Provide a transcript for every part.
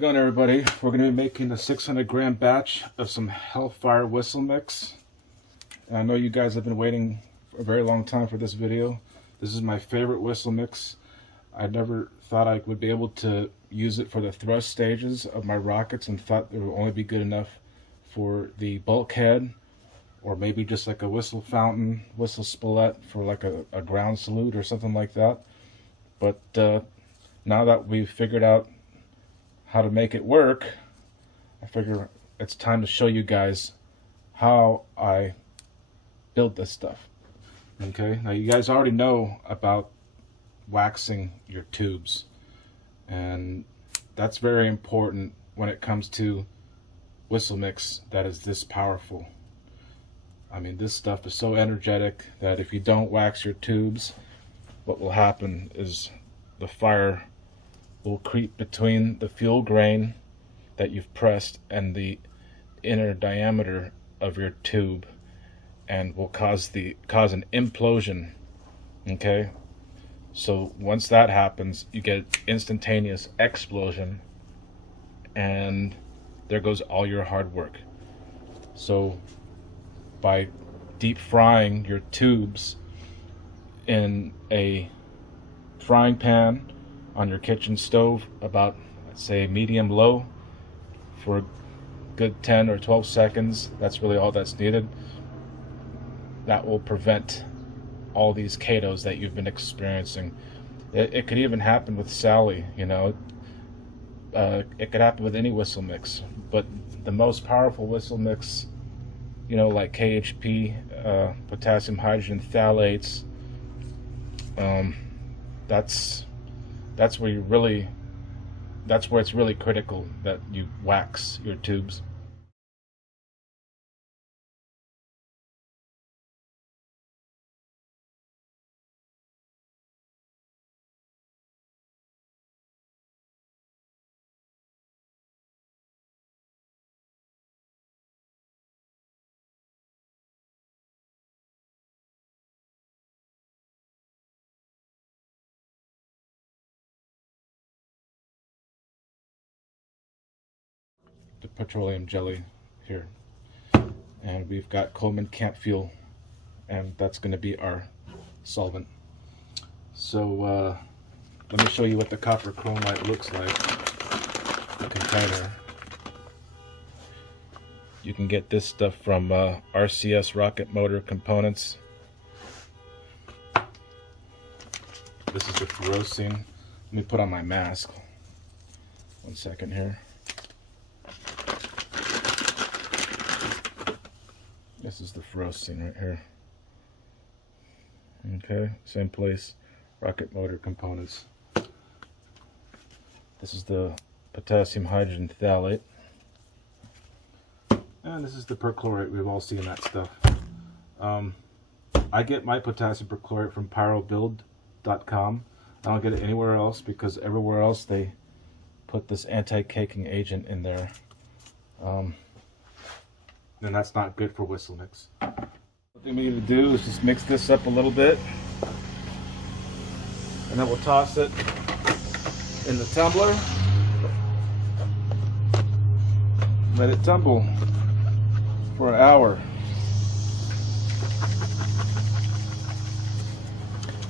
it going, everybody? We're going to be making a 600-gram batch of some Hellfire Whistle Mix. And I know you guys have been waiting for a very long time for this video. This is my favorite whistle mix. I never thought I would be able to use it for the thrust stages of my rockets, and thought it would only be good enough for the bulkhead, or maybe just like a whistle fountain, whistle spoulette for like a ground salute or something like that. But now that we've figured out how to make it work, I figure it's time to show you guys how I build this stuff. Okay, now you guys already know about waxing your tubes, and that's very important when it comes to whistle mix that is this powerful. I mean, this stuff is so energetic that if you don't wax your tubes, what will happen is the fire will creep between the fuel grain that you've pressed and the inner diameter of your tube, and will cause an implosion. Okay, so once that happens, you get instantaneous explosion, and there goes all your hard work. So by deep frying your tubes in a frying pan on your kitchen stove, about, let's say, medium low, for a good 10 or 12 seconds, that's really all that's needed. That will prevent all these katos that you've been experiencing. It could even happen with Sally, you know. It could happen with any whistle mix, but the most powerful whistle mix, you know, like KHP, potassium hydrogen phthalates, that's where it's really critical that you wax your tubes. The petroleum jelly here, and we've got Coleman camp fuel, and that's going to be our solvent. So let me show you what the copper chromite looks like. The container, you can get this stuff from RCS Rocket Motor Components. This is the ferrocene. Let me put on my mask. 1 second here. This is the ferrocene right here. Okay, same place, Rocket Motor Components. This is the potassium hydrogen phthalate. And this is the perchlorate. We've all seen that stuff. I get my potassium perchlorate from pyrobuild.com. I don't get it anywhere else, because everywhere else they put this anti-caking agent in there. And that's not good for whistle mix. What we need to do is just mix this up a little bit, and then we'll toss it in the tumbler. Let it tumble for an hour.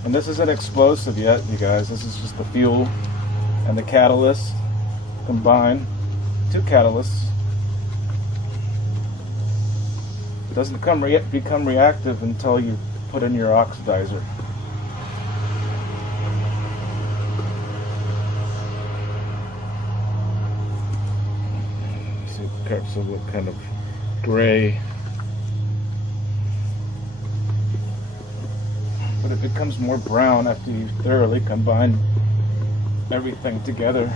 And this isn't explosive yet, you guys. This is just the fuel and the catalyst combined. 2 catalysts. It doesn't become reactive until you put in your oxidizer. See, it starts to look kind of gray, but it becomes more brown after you thoroughly combine everything together,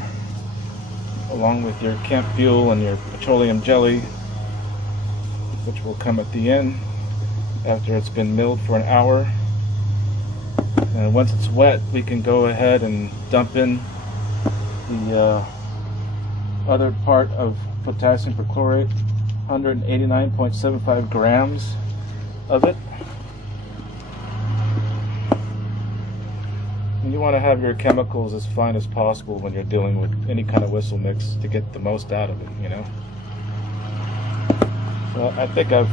along with your camp fuel and your petroleum jelly, which will come at the end after it's been milled for an hour. And once it's wet, we can go ahead and dump in the other part of potassium perchlorate, 189.75 grams of it. And you want to have your chemicals as fine as possible when you're dealing with any kind of whistle mix to get the most out of it, you know. So I think I've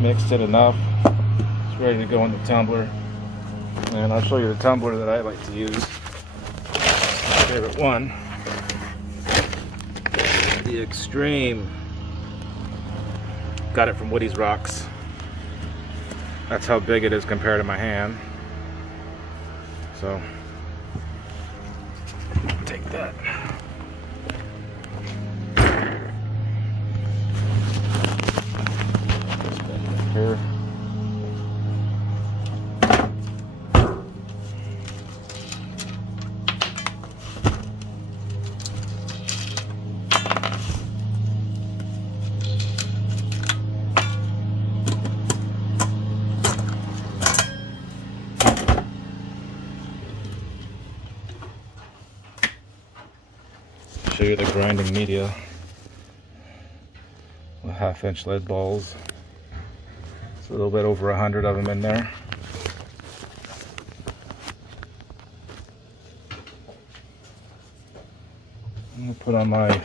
mixed it enough. It's ready to go in the tumbler. And I'll show you the tumbler that I like to use. My favorite one. The Extreme. Got it from Woody's Rocks. That's how big it is compared to my hand. So, take that. Here. Show you the grinding media. 1/2-inch lead balls. It's a little bit over 100 of them in there. I'm gonna put on my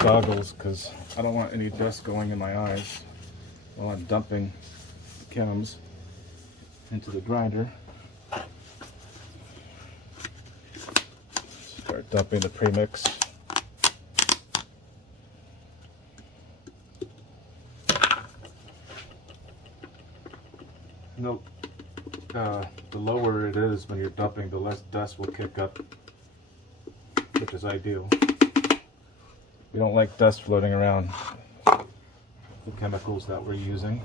goggles because I don't want any dust going in my eyes while I'm dumping the chems into the grinder. Start dumping the premix. Note, the lower it is when you're dumping, the less dust will kick up, which is ideal. We don't like dust floating around the chemicals that we're using.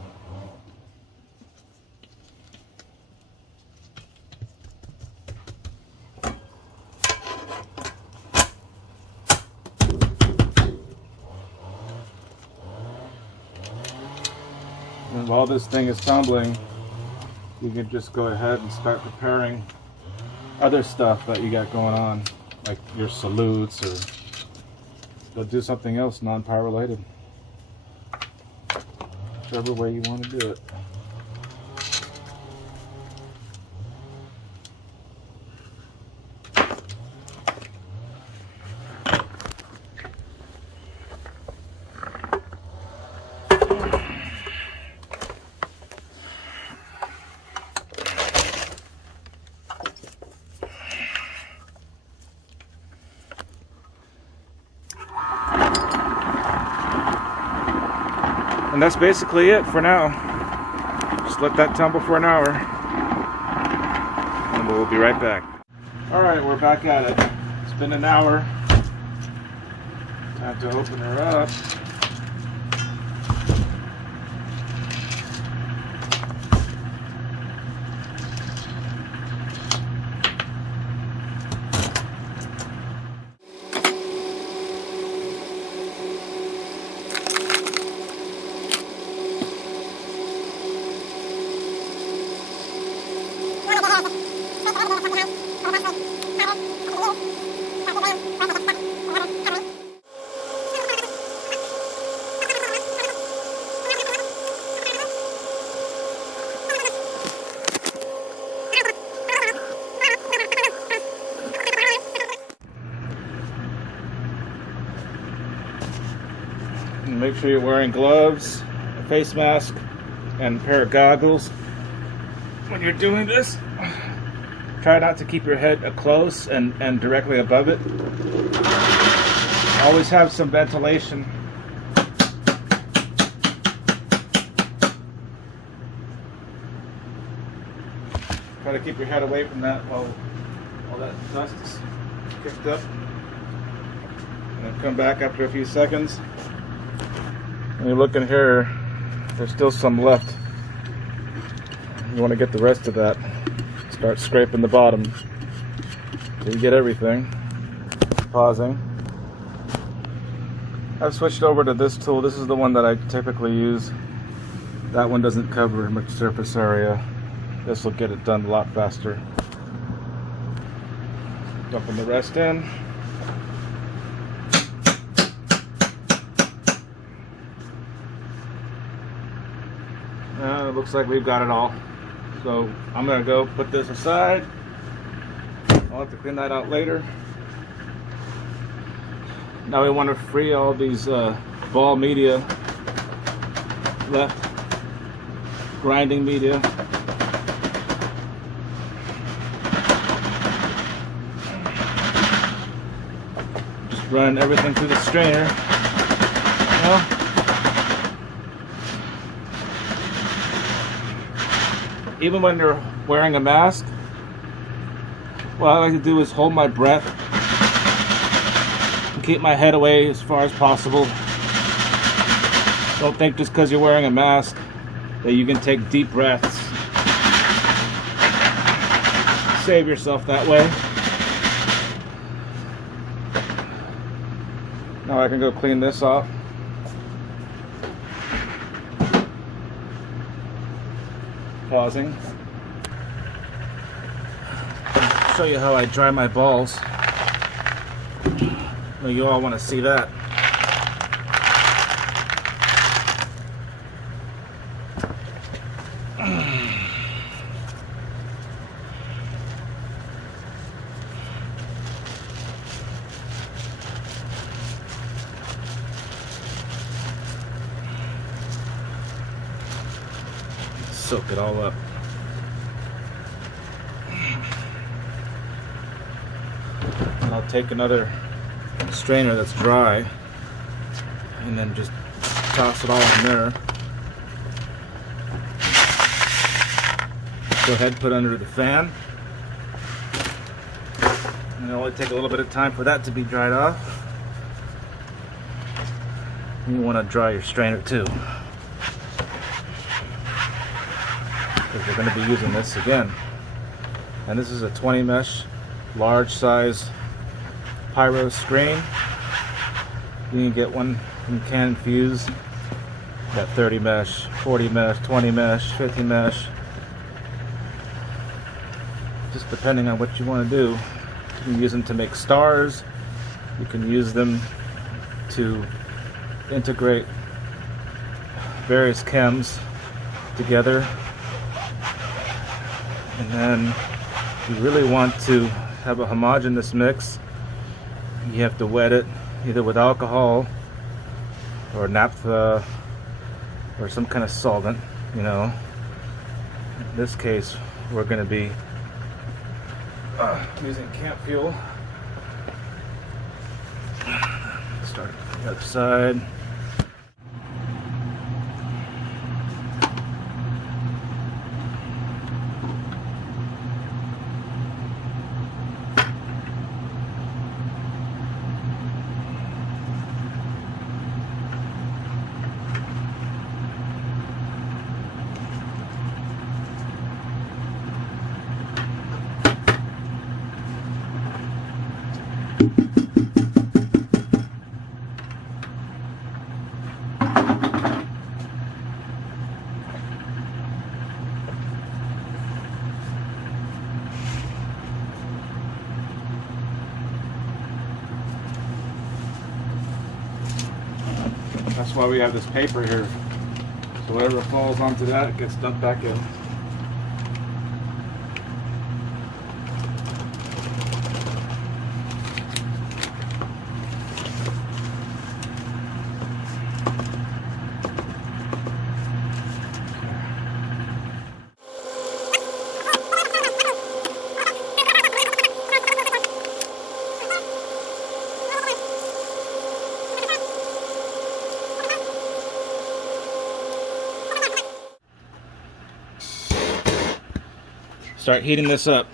And while this thing is tumbling, you can just go ahead and start preparing other stuff that you got going on, like your salutes, or do something else non-power related. Whichever way you want to do it. And that's basically it for now. Just let that tumble for an hour. And we'll be right back. Alright, we're back at it. It's been an hour. Time to open her up. Make sure you're wearing gloves, a face mask, and a pair of goggles when you're doing this. Try not to keep your head close and directly above it. Always have some ventilation. Try to keep your head away from that while that dust is kicked up. And then come back after a few seconds. When you look in here, there's still some left. You want to get the rest of that. Start scraping the bottom till you get everything. Pausing. I've switched over to this tool. This is the one that I typically use. That one doesn't cover much surface area. This will get it done a lot faster. Dumping the rest in. It looks like we've got it all. So I'm going to go put this aside I'll have to clean that out later. Now we want to free all these ball media left, grinding media. Just run everything through the strainer. Well, even when you're wearing a mask, what I like to do is hold my breath and keep my head away as far as possible. Don't think just because you're wearing a mask that you can take deep breaths. Save yourself that way. Now I can go clean this off. Pausing. Show you how I dry my balls. Well, you all want to see that. Soak it all up. And I'll take another strainer that's dry and then just toss it all in there. Go ahead and put it under the fan. And it'll only take a little bit of time for that to be dried off. You want to dry your strainer too, because we're going to be using this again. And this is a 20 mesh large size pyro screen. You can get one from Can Fuse. Got 30 mesh, 40 mesh, 20 mesh, 50 mesh. Just depending on what you want to do. You can use them to make stars. You can use them to integrate various chems together. And then if you really want to have a homogeneous mix, you have to wet it either with alcohol or naphtha or some kind of solvent, you know. In this case, we're going to be using camp fuel. Start on the other side. That's why we have this paper here. So whatever falls onto that, it gets dumped back in. Start heating this up.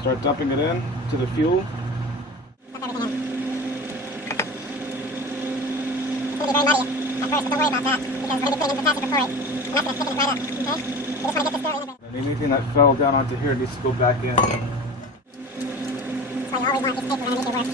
Start dumping it in to the fuel. Dump everything in. It's going to be very muddy at first, but don't worry about that, because we're going to be putting in potassium perchlorate, and that's going to thicken it right up, okay? And anything that fell down onto here needs to go back in. So you always want this paper underneath your work.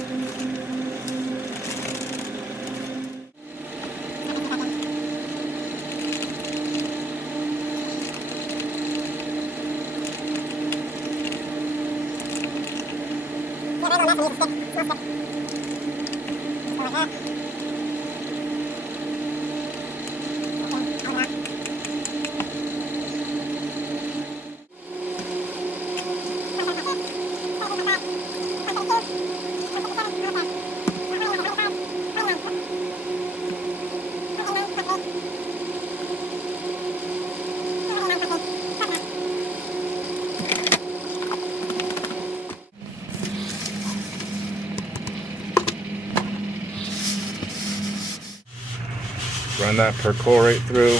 Run that perchlorate through.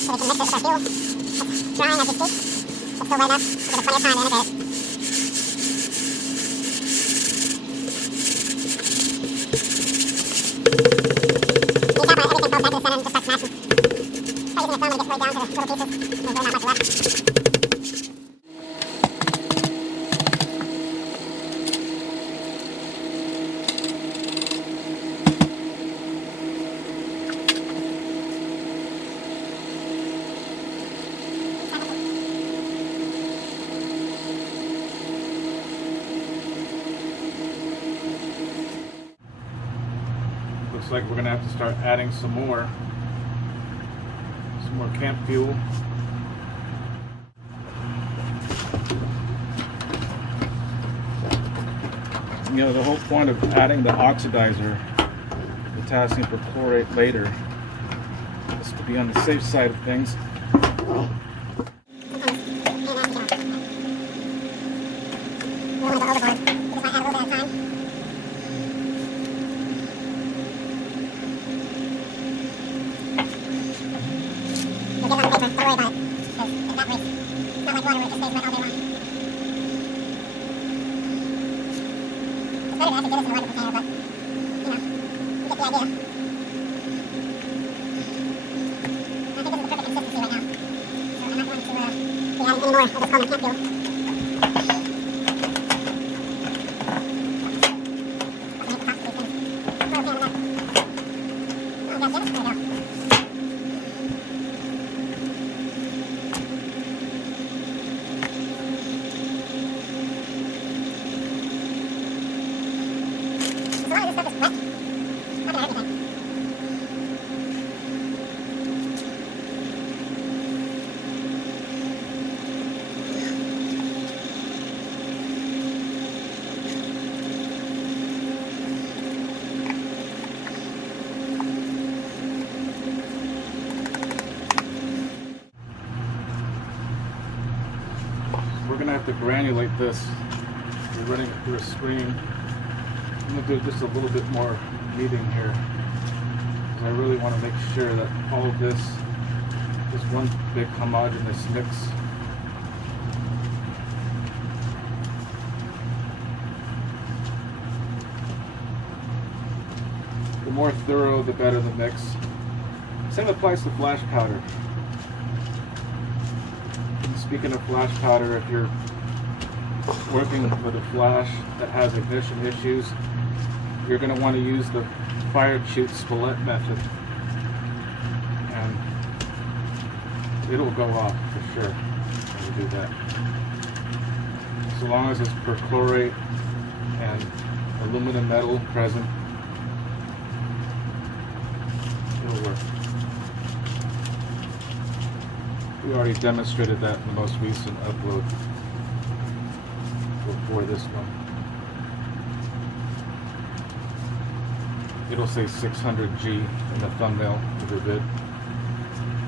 So we can mix it with our fuel. It's drying as we speak. It's still wet enough. We'll give it plenty of time to integrate it. You tap on everything goes back to the center and just start smashing. Try using your thumb when it gets way down to the little pieces. There's really not much left. Looks like we're gonna have to start adding some more camp fuel. You know, the whole point of adding the oxidizer, potassium perchlorate, later is to be on the safe side of things. We're gonna have to granulate this. We're running it through a screen. I'm gonna do just a little bit more kneading here, because I really want to make sure that all of this is one big homogeneous mix. The more thorough, the better the mix. Same applies to flash powder. Speaking of flash powder, if you're working with a flash that has ignition issues, you're going to want to use the fire chute spillette method, and it'll go off for sure when you do that. So long as it's perchlorate and aluminum metal present, it'll work. We already demonstrated that in the most recent upload before this one. It'll say 600G in the thumbnail of the vid.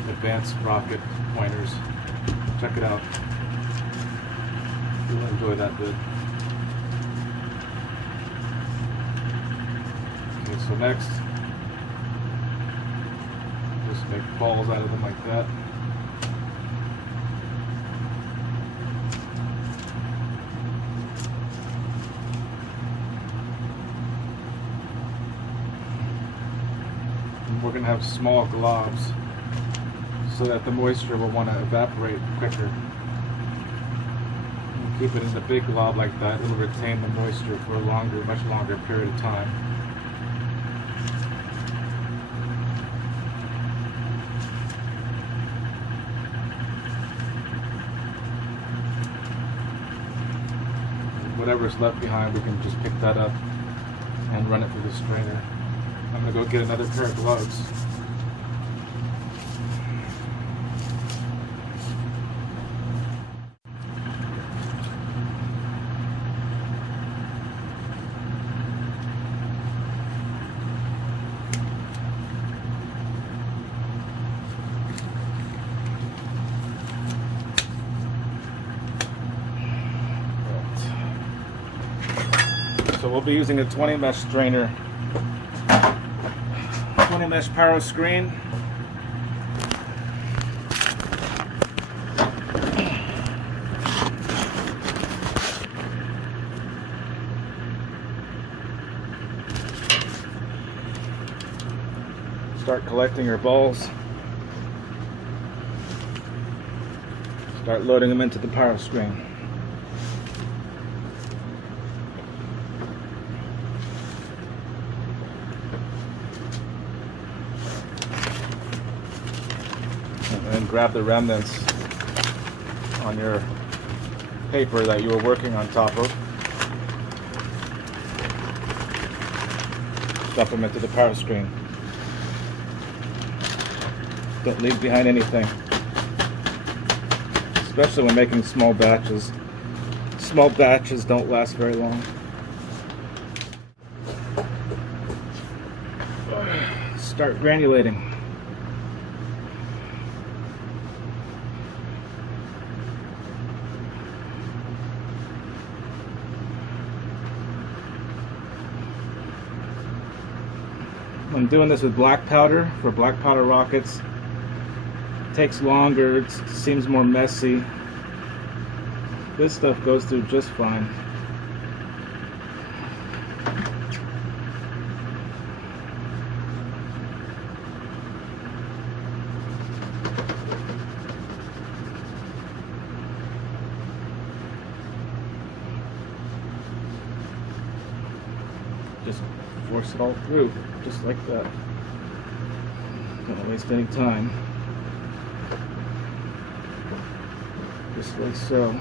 Advanced rocket pointers. Check it out. You'll enjoy that vid. Okay, so next, just make balls out of them like that. We're going to have small globs so that the moisture will want to evaporate quicker. Keep it in a big glob like that, it'll retain the moisture for a longer, much longer period of time. Whatever's left behind, we can just pick that up and run it through the strainer. I'm going to go get another pair of gloves. So we'll be using a 20 mesh strainer, 20 mesh pyro screen. Start collecting your balls. Start loading them into the pyro screen. And grab the remnants on your paper that you were working on top of. Stuff them into the pyro screen. Don't leave behind anything. Especially when making small batches. Small batches don't last very long. Start granulating. I'm doing this with black powder for black powder rockets. It takes longer, it seems more messy. This stuff goes through just fine. Just force it all through, just like that. Don't waste any time. Just like so.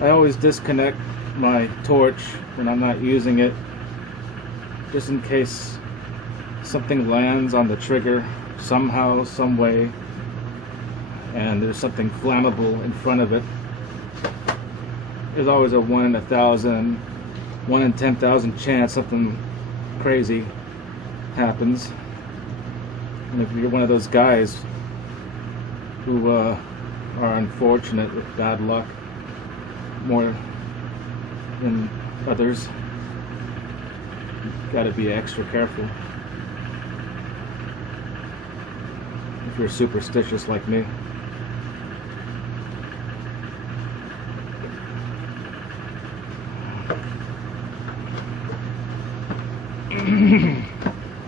I always disconnect my torch when I'm not using it, just in case something lands on the trigger somehow, some way, and there's something flammable in front of it. There's always a 1 in 1,000, 1 in 10,000 chance something crazy happens. And if you're one of those guys who are unfortunate with bad luck more than others, you've got to be extra careful. If you're superstitious like me.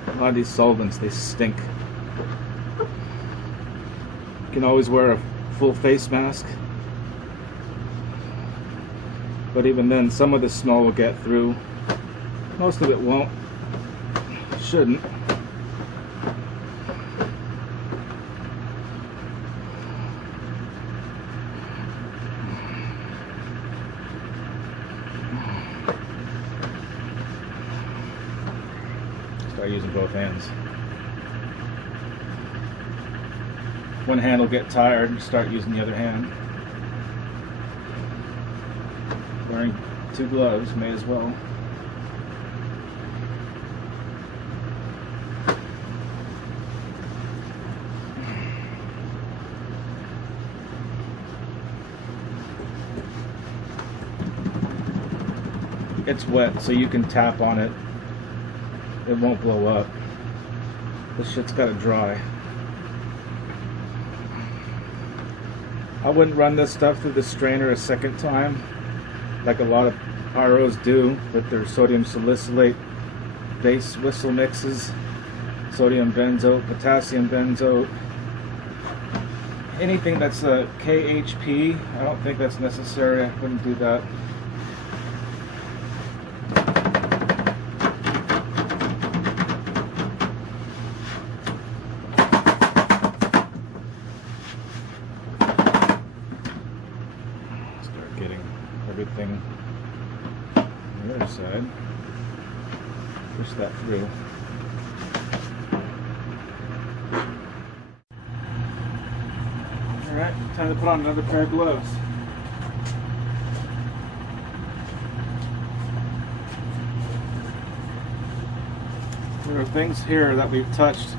A lot of these solvents, they stink. You can always wear a full face mask, but even then some of the smell will get through. Most of it won't. Shouldn't. Start using both hands. One hand will get tired, start using the other hand. Wearing 2 gloves, may as well. It's wet, so you can tap on it. It won't blow up. This shit's gotta dry. I wouldn't run this stuff through the strainer a second time, like a lot of pyros do with their sodium salicylate base whistle mixes, sodium benzoate, potassium benzoate, anything that's a KHP. I don't think that's necessary. I wouldn't do that. Start getting everything on the other side. Push that through. Alright, time to put on another pair of gloves. There are things here that we've touched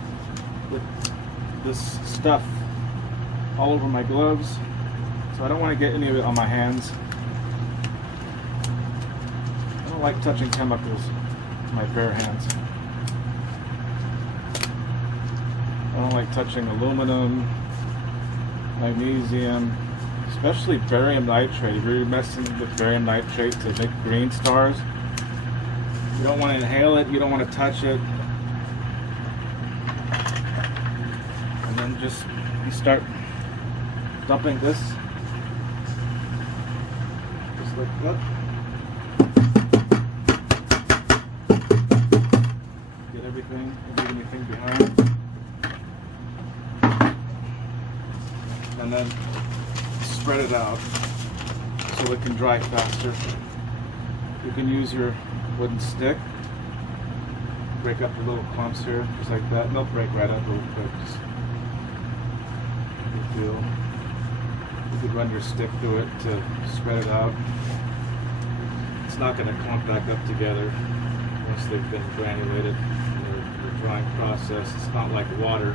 with this stuff all over my gloves, so I don't want to get any of it on my hands. I don't like touching chemicals with my bare hands. I don't like touching aluminum, magnesium, especially barium nitrate. If you're messing with barium nitrate to make green stars, you don't want to inhale it, you don't want to touch it. And then just you start dumping this just like that. Get everything, leave anything behind. And then spread it out so it can dry faster. You can use your wooden stick, break up the little clumps here, just like that, and they'll break right up real quick. Just no deal. You could run your stick through it to spread it out. It's not going to clump back up together once they've been granulated in the drying process. It's not like water.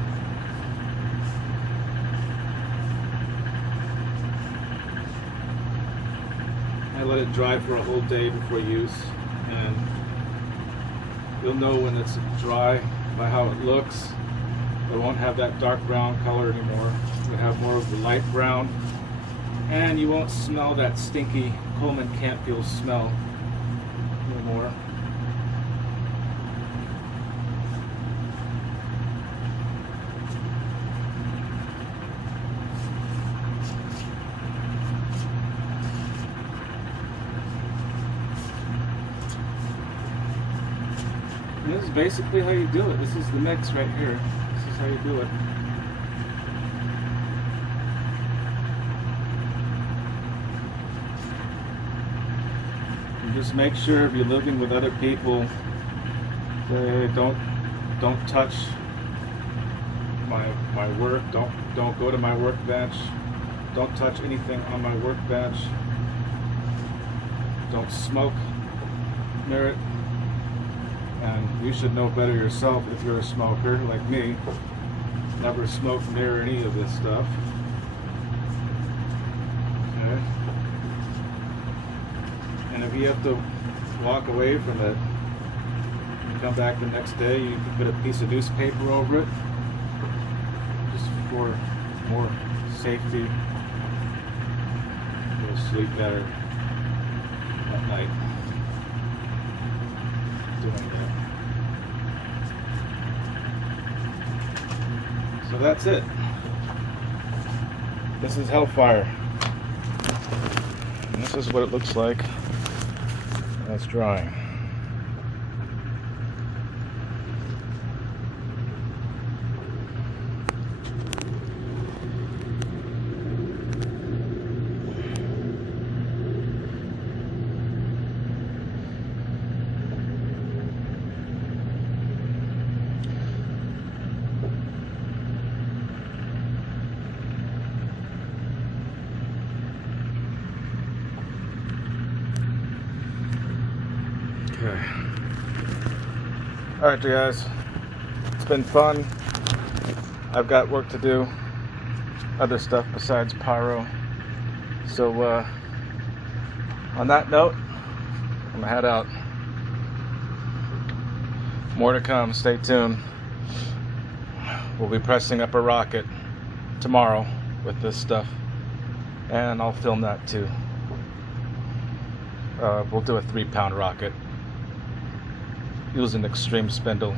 I let it dry for a whole day before use, and you'll know when it's dry by how it looks. It won't have that dark brown color anymore. It'll have more of the light brown, and you won't smell that stinky Coleman Campfield smell anymore. And this is basically how you do it. This is the mix right here. This is how you do it. And just make sure if you're living with other people, don't touch my work. Don't go to my workbench. Don't touch anything on my workbench. Don't smoke near it. And you should know better yourself if you're a smoker like me. Never smoke near any of this stuff. Okay. And if you have to walk away from it, you come back the next day, you can put a piece of newspaper over it, just for more safety. You'll sleep better at night doing that. So that's it. This is Hellfire. And this is what it looks like when it's drying. Okay. Alright, you guys. It's been fun. I've got work to do. Other stuff besides pyro. So, on that note, I'm gonna head out. More to come. Stay tuned. We'll be pressing up a rocket tomorrow with this stuff. And I'll film that too. We'll do a 3-pound rocket. It was an extreme spindle.